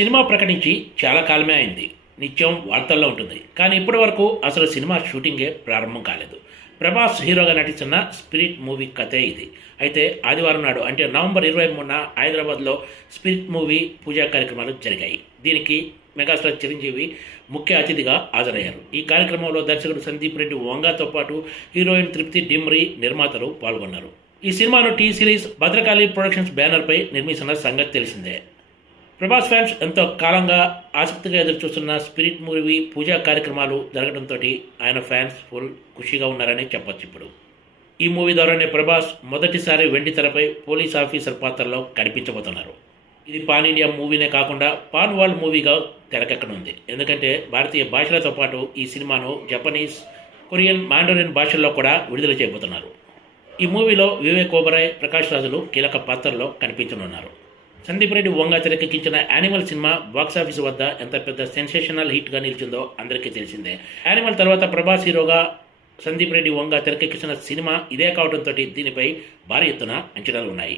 Cinema ప్రకటించి చాలా కాలమే అయింది. నిత్యం వార్తల్లో ఉంటుంది. కానీ ఇప్పటి వరకు అసలు సినిమా షూటింగే ప్రారంభం కాలేదు. ప్రభాస్ హీరోగా నటిస్తున్న స్పిరిట్ మూవీ కథే ఇది. అయితే ఆదివారం నాడు అంటే నవంబర్ 23న హైదరాబాద్లో స్పిరిట్ మూవీ పూజా కార్యక్రమాలు జరిగాయి. దీనికి మెగాస్టార్ చిరంజీవి ముఖ్య అతిథిగా హాజరయ్యారు. ఈ కార్యక్రమంలో దర్శకుడు సందీప్ రెడ్డి వంగాతో పాటు హీరోయిన్ తృప్తి డిమ్రీ, నిర్మాతలు పాల్గొన్నారు. ఈ సినిమాను టీ సిరీస్ భద్రకాళి ప్రొడక్షన్స్ బ్యానర్పై నిర్మిస్తున్న సంగతి తెలిసిందే. ప్రభాస్ ఫ్యాన్స్ ఎంతో కాలంగా ఆసక్తిగా ఎదురుచూస్తున్న స్పిరిట్ మూవీ పూజా కార్యక్రమాలు జరగడంతో ఆయన ఫ్యాన్స్ ఫుల్ ఖుషిగా ఉన్నారని చెప్పొచ్చు. ఇప్పుడు ఈ మూవీ ద్వారానే ప్రభాస్ మొదటిసారి వెండి తెరపై పోలీస్ ఆఫీసర్ పాత్రలో కనిపించబోతున్నారు. ఇది పాన్ ఇండియా మూవీనే కాకుండా పాన్ వరల్డ్ మూవీగా తెరకెక్కనుంది. ఎందుకంటే భారతీయ భాషలతో పాటు ఈ సినిమాను జపనీస్, కొరియన్, మాండరిన్ భాషల్లో కూడా విడుదల చేయబోతున్నారు. ఈ మూవీలో వివేక్ ఓబరాయ్, ప్రకాష్ రాజులు కీలక పాత్రల్లో కనిపించనున్నారు. సందీప్ రెడ్డి వంగ తెరకెక్కించిన యానిమల్ సినిమా బాక్సాఫీస్ వద్ద ఎంత పెద్ద సెన్సేషనల్ హిట్గా నిలిచిందో అందరికీ తెలిసిందే. యానిమల్ తర్వాత ప్రభాస్ హీరోగా సందీప్ రెడ్డి వంగ తెరకెక్కించిన సినిమా ఇదే కావడంతో దీనిపై భారీ ఎత్తున అంచనాలు ఉన్నాయి.